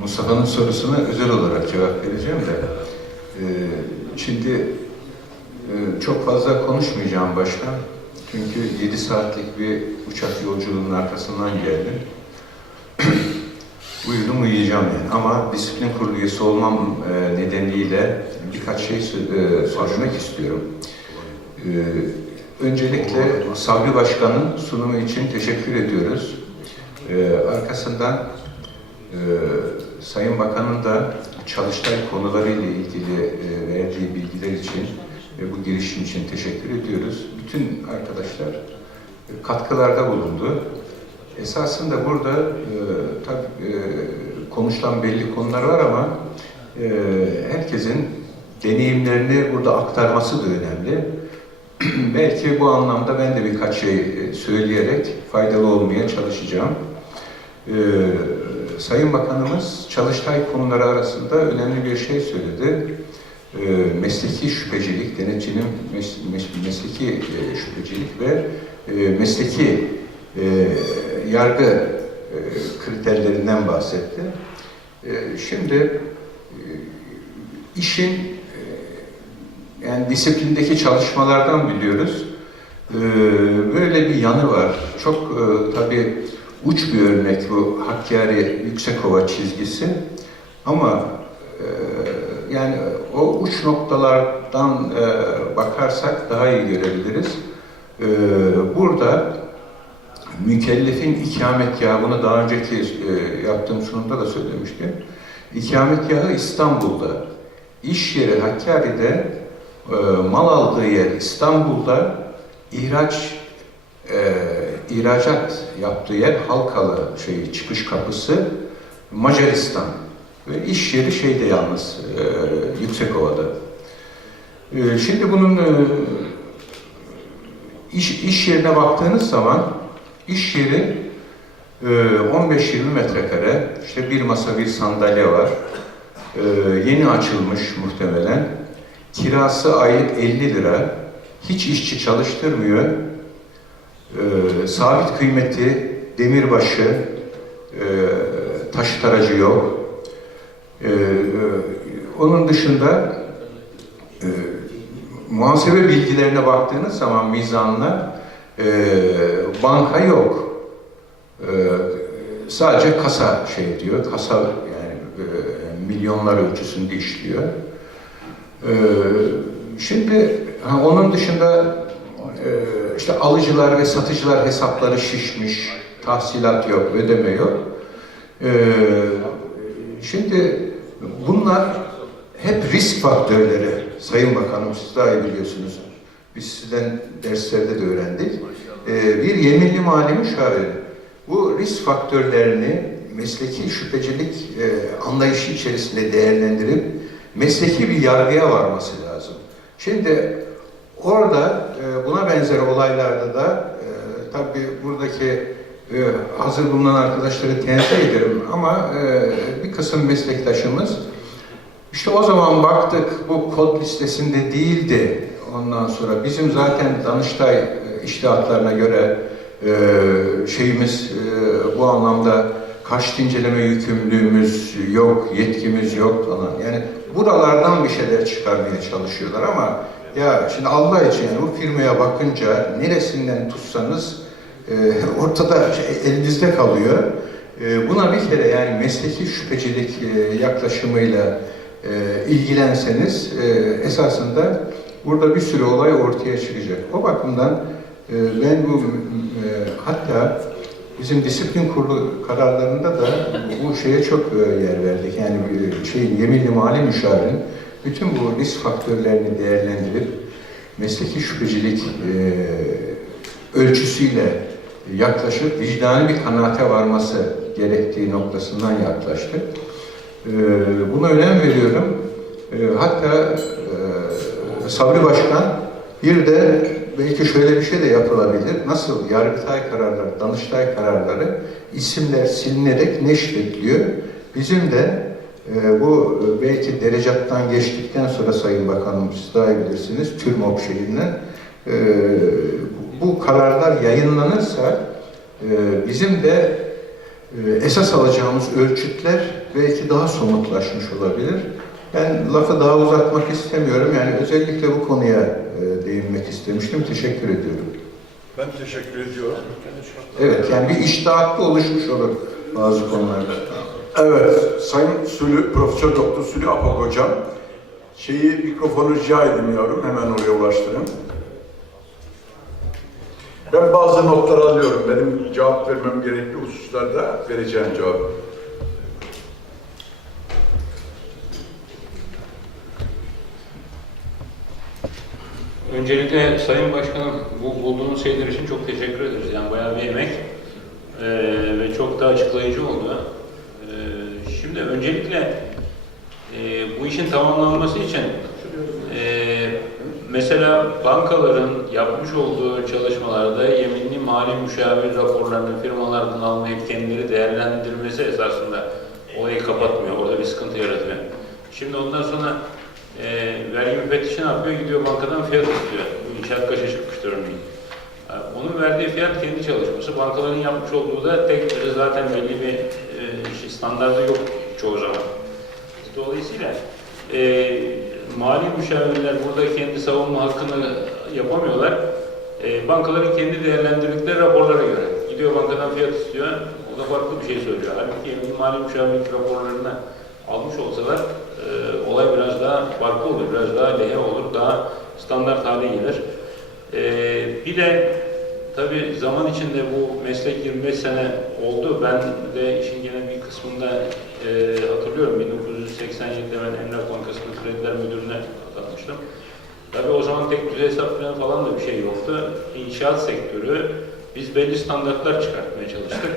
Mustafa'nın sorusuna özel olarak cevap vereceğim de. Ee, şimdi e, çok fazla konuşmayacağım başkan. Çünkü 7 saatlik bir uçak yolculuğunun arkasından geldim. Uyudum uyuyacağım yani. Ama disiplin kurulu üyesi olmam e, nedeniyle birkaç şey e, söylemek istiyorum. Ee, öncelikle Sabri Başkan'ın sunumu için teşekkür ediyoruz. Ee, arkasından e, Sayın Bakan'ın da Çalıştay konularıyla ilgili e, verdiği bilgiler için ve bu girişim için teşekkür ediyoruz. Bütün arkadaşlar e, katkılarda bulundu. Esasında burada e, tabii e, konuşulan belli konular var ama e, herkesin deneyimlerini burada aktarması da önemli. Belki bu anlamda ben de birkaç şey e, söyleyerek faydalı olmaya çalışacağım. Ee, Sayın Bakanımız Çalıştay konuları arasında önemli bir şey söyledi. Ee, mesleki şüphecilik, denetçinin mes- mes- mesleki e, şüphecilik ve e, mesleki e, yargı e, kriterlerinden bahsetti. E, şimdi e, işin e, yani disiplindeki çalışmalardan biliyoruz. Ee, böyle bir yanı var. Çok e, tabii uç bir örnek bu Hakkari Yüksekova çizgisi. Ama e, yani o uç noktalardan e, bakarsak daha iyi görebiliriz. E, burada mükellefin ikametgahı, bunu daha önceki e, yaptığım sunumda da söylemiştim. İkametgahı İstanbul'da, iş yeri Hakkari'de, e, mal aldığı yer İstanbul'da, ihraç e, ihracat yaptığı yer Halkalı şey çıkış kapısı Macaristan ve iş yeri şeyde yalnız e, Yüksekova'da. E, şimdi bunun e, iş, iş yerine baktığınız zaman iş yeri e, 15-20 metrekare işte bir masa bir sandalye var. E, yeni açılmış muhtemelen. Kirası aylık 50 lira. Hiç işçi çalıştırmıyor. Ee, sabit kıymeti, demirbaşı, e, taşıt aracı yok. Ee, e, onun dışında e, muhasebe bilgilerine baktığınız zaman mizanla e, banka yok. E, sadece kasa şey diyor, kasa yani e, milyonlar ölçüsünde işliyor. E, şimdi ha, onun dışında e, işte alıcılar ve satıcılar hesapları şişmiş, tahsilat yok, ödeme yok. E, şimdi bunlar hep risk faktörleri. Sayın Bakanım siz daha iyi biliyorsunuz. Biz sizden derslerde de öğrendik. E, bir yeminli mali müşavir bu risk faktörlerini mesleki şüphecilik e, anlayışı içerisinde değerlendirip mesleki bir yargıya varması lazım. Şimdi orada e, buna benzer olaylarda da e, tabii buradaki e, hazır bulunan arkadaşları tenzih ederim ama e, bir kısım meslektaşımız işte o zaman baktık bu kod listesinde değildi ondan sonra bizim zaten Danıştay iştihatlarına göre şeyimiz bu anlamda karşıt inceleme yükümlülüğümüz yok, yetkimiz yok falan. Yani buralardan bir şeyler çıkarmaya çalışıyorlar ama ya şimdi Allah için bu firmaya bakınca neresinden tutsanız e, ortada şey, elinizde kalıyor. E, buna bir kere yani mesleki şüphecilik e, yaklaşımıyla e, ilgilenseniz e, esasında burada bir sürü olay ortaya çıkacak. O bakımdan e, ben bu e, hatta bizim disiplin kurulu kararlarında da bu şeye çok e, yer verdik. Yani bir şeyin yeminli mali müşavirin bütün bu risk faktörlerini değerlendirip mesleki şüphecilik e, ölçüsüyle yaklaşıp vicdani bir kanaate varması gerektiği noktasından yaklaştık. E, buna önem veriyorum. E, hatta e, Sabri Başkan bir de belki şöyle bir şey de yapılabilir. Nasıl Yargıtay kararları, Danıştay kararları isimler silinerek neşrediliyor. Bizim de e, bu belki derecattan geçtikten sonra Sayın Bakanım siz daha iyi bilirsiniz TÜRMOP şeyinden e, bu kararlar yayınlanırsa e, bizim de e, esas alacağımız ölçütler belki daha somutlaşmış olabilir. Ben lafı daha uzatmak istemiyorum. Yani özellikle bu konuya e, değinmek istemiştim. Teşekkür ediyorum. Ben teşekkür ediyorum. Evet, yani bir iştahatlı oluşmuş olur bazı konularda. Evet, Sayın Sülü, Profesör Doktor Sülü Apak Hocam, şeyi mikrofonu rica edeyim yavrum, hemen oraya ulaştırın. Ben bazı notlar alıyorum. Benim cevap vermem gerekli hususlarda vereceğim cevap. Öncelikle Sayın Başkanım bu bulduğunuz şeyler için çok teşekkür ederiz. Yani bayağı bir emek eee, ve çok da açıklayıcı oldu. Şimdi öncelikle eee, bu işin tamamlanması için eee, mesela bankaların yapmış olduğu çalışmalarda yeminli mali müşavir raporlarını firmalardan almayıp kendileri değerlendirmesi esasında olayı kapatmıyor. Orada bir sıkıntı yaratıyor. Şimdi ondan sonra e, vergi müfettişi ne yapıyor? Gidiyor bankadan fiyat istiyor. Bu inşaat kaça çıkmıştır örneğin. Yani onun verdiği fiyat kendi çalışması. Bankaların yapmış olduğu da tek zaten belli bir e, işte standardı yok çoğu zaman. Dolayısıyla e, mali müşavirler burada kendi savunma hakkını yapamıyorlar. E, bankaların kendi değerlendirdikleri raporlara göre. Gidiyor bankadan fiyat istiyor. O da farklı bir şey söylüyor. Halbuki mali müşavirlik raporlarını almış olsalar e, olay biraz daha farklı olur, biraz daha lehe olur, daha standart hale gelir. E, bir de tabii zaman içinde bu meslek 25 sene oldu. Ben de işin gene bir kısmında e, hatırlıyorum 1987'de ben Emlak Bankası'nın krediler müdürüne atanmıştım. Tabii o zaman tek düzey hesap falan da bir şey yoktu. İnşaat sektörü biz belli standartlar çıkartmaya çalıştık.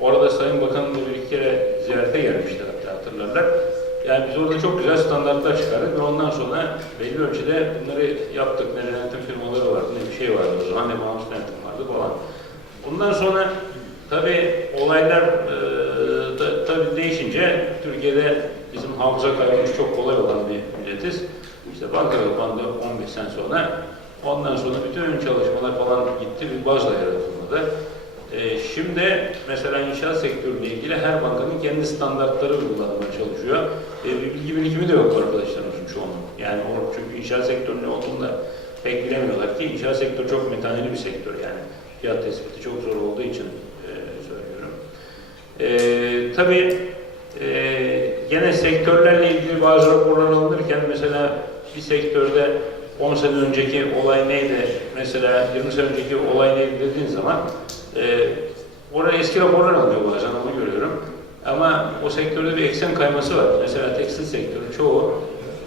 Orada Sayın Bakan'ın da bir kere ziyarete gelmişti hatta hatırlarlar. Yani biz orada çok güzel standartlar çıkardık ve ondan sonra belli ölçüde bunları yaptık. Ne denetim firmaları vardı, ne bir şey vardı o zaman, ne bağımsız denetim vardı falan. Bundan sonra tabii olaylar e, da, tabii değişince Türkiye'de bizim hafıza kaybımız çok kolay olan bir milletiz. İşte banka kapandı 15 sene sonra. Ondan sonra bütün çalışmalar falan gitti, bir bazla yaratılmadı. Ee, şimdi mesela inşaat sektörüyle ilgili her bankanın kendi standartları uygulamaya çalışıyor. Ee, bir bilgi birikimi de yok arkadaşlarımızın çoğunun. Yani o çünkü inşaat sektörünün olduğunu da pek bilemiyorlar ki inşaat sektörü çok metaneli bir sektör yani. Fiyat tespiti çok zor olduğu için e, söylüyorum. Ee, tabii e, gene sektörlerle ilgili bazı raporlar alınırken mesela bir sektörde 10 sene önceki olay neydi, mesela 20 sene önceki olay neydi dediğin zaman e, oraya eski raporlar alıyor bazen onu görüyorum. Ama o sektörde bir eksen kayması var. Mesela tekstil sektörü çoğu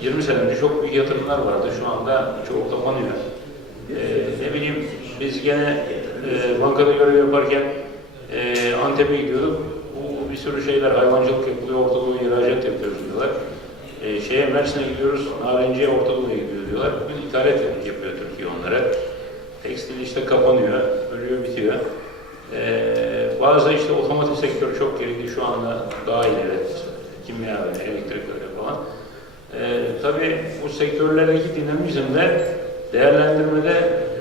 20 sene önce çok büyük yatırımlar vardı. Şu anda çoğu kapanıyor. E, ne bileyim biz gene e, bankada görev yaparken e, Antep'e gidiyorduk. Bu bir sürü şeyler hayvancılık yapılıyor, Orta Doğu'ya ihracat yapıyoruz diyorlar. E, şeye Mersin'e gidiyoruz, Narenciye Orta Doğu'ya gidiyor diyorlar. Bugün ithalat yapıyor Türkiye onlara. Tekstil işte kapanıyor, ölüyor, bitiyor. Ee, bazı işte otomotiv sektörü çok geriydi şu anda daha ileri. Kimya ve elektrik öyle falan. Ee, tabii bu sektörlerdeki dinamizm de değerlendirmede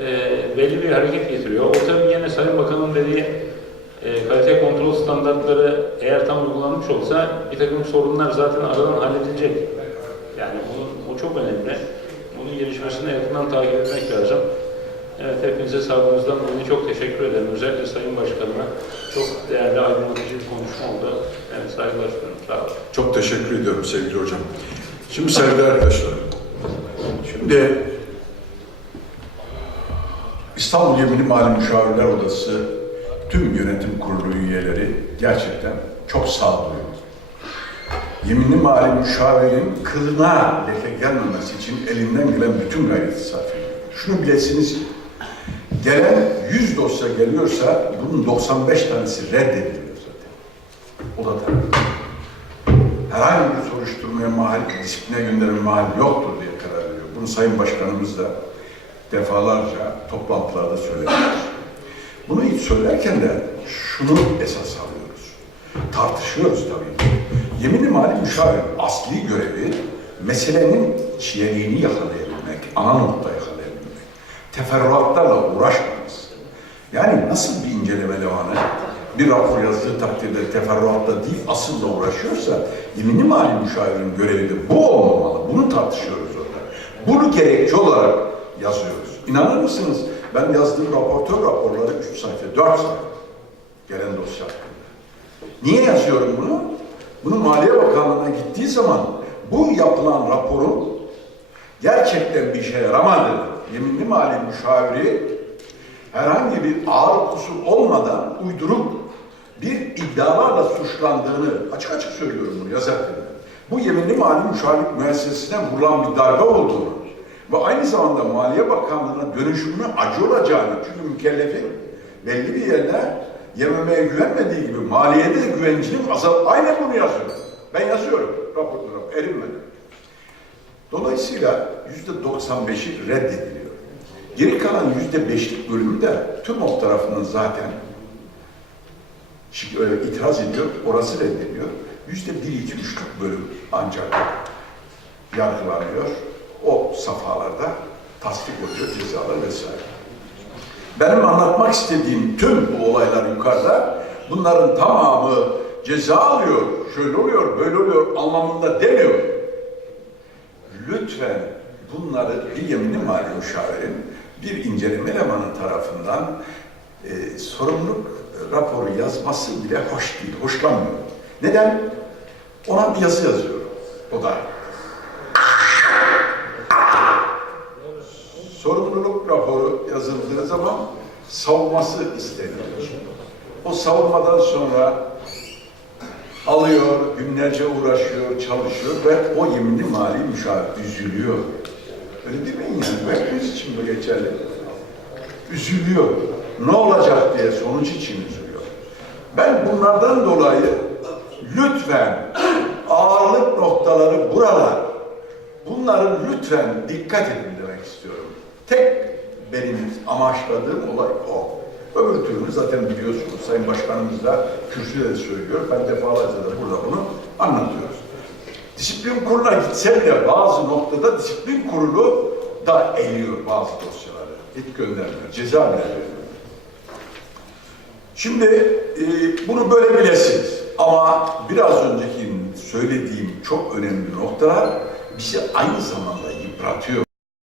e, belli bir hareket getiriyor. O tabii yine Sayın Bakan'ın dediği e, kalite kontrol standartları eğer tam uygulanmış olsa bir takım sorunlar zaten aradan halledilecek. Yani bunu, o çok önemli. Bunun gelişmesini yakından takip etmek lazım. Evet, hepinize sabrınızdan dolayı çok teşekkür ederim. Özellikle Sayın Başkanıma çok değerli aydınlatıcı bir konuşma oldu. Evet, saygılar sunuyorum. Sağ olun. Çok teşekkür ediyorum sevgili hocam. Şimdi sevgili arkadaşlar, şimdi İstanbul Yeminli Mali Müşavirler Odası tüm yönetim kurulu üyeleri gerçekten çok sağduyu. Yeminli mali müşavirin kılına leke gelmemesi için elinden gelen bütün gayreti sarf ediyor. Şunu bilesiniz gelen 100 dosya geliyorsa bunun 95 tanesi reddediliyor zaten. O da tabii herhangi bir soruşturmaya mahal, disipline gönderme mahal yoktur diye karar veriyor. Bunu Sayın Başkanımız da defalarca toplantılarda söylemiştir. Bunu ilk söylerken de şunu esas alıyoruz. Tartışıyoruz tabii ki. Yeminli mali müşavir asli görevi meselenin çiğliğini yakalayabilmek, ana nokta yakalayabilmek. Teferruatlarla uğraşmamız. Yani nasıl bir inceleme devanı bir rapor yazdığı takdirde teferruatla değil asılla uğraşıyorsa yeminli mali müşavirin görevi de bu olmamalı. Bunu tartışıyoruz orada. Bunu gerekçe olarak yazıyoruz. İnanır mısınız? Ben yazdığım raportör raporları 3 sayfa, 4 sayfa. Gelen dosya hakkında. Niye yazıyorum bunu? Bunu Maliye Bakanlığı'na gittiği zaman bu yapılan raporun gerçekten bir işe yaramadığını, yeminli mali müşaviri herhangi bir ağır kusur olmadan uyduruk bir iddialarla suçlandığını açık açık söylüyorum bunu yazarken. Bu yeminli mali müşavirlik müessesesine vurulan bir darbe olduğunu ve aynı zamanda Maliye Bakanlığı'na dönüşümünün acı olacağını çünkü mükellefin belli bir yerine yememeye güvenmediği gibi maliyede de güvencinin azal aynen bunu yazıyor. Ben yazıyorum raporlara erinmeden. Dolayısıyla yüzde 95'i reddediliyor. Geri kalan yüzde beşlik bölümü de TÜRMOP tarafından zaten şi- e, itiraz ediyor, orası reddediyor. Yüzde bir, iki, üçlük bölüm ancak yargılanıyor. O safhalarda tasdik oluyor, cezalar vesaire. Benim anlatmak istediğim tüm bu olaylar yukarıda, bunların tamamı ceza alıyor, şöyle oluyor, böyle oluyor anlamında demiyor. Lütfen bunları bir yeminli mali müşavirin bir inceleme elemanı tarafından e, sorumluluk raporu yazması bile hoş değil, hoşlanmıyor. Neden? Ona bir yazı yazıyorum. O da sorumluluk raporu yazıldığı zaman savunması isteniyor. O savunmadan sonra alıyor, günlerce uğraşıyor, çalışıyor ve o yeminli mali müşavir üzülüyor. Öyle demeyin yani, hepimiz için bu geçerli. Üzülüyor. Ne olacak diye sonuç için üzülüyor. Ben bunlardan dolayı lütfen ağırlık noktaları buralar. Bunların lütfen dikkat edin demek istiyorum. Tek benim amaçladığım olay o. Öbür türlü zaten biliyorsunuz Sayın Başkanımız da kürsüde de söylüyor. Ben defalarca da burada bunu anlatıyoruz. Disiplin kuruluna gitse bile bazı noktada disiplin kurulu da eliyor bazı dosyaları. İlk göndermiyor, ceza veriyor. Şimdi e, bunu böyle bilesiniz. Ama biraz önceki söylediğim çok önemli noktalar bizi aynı zamanda yıpratıyor.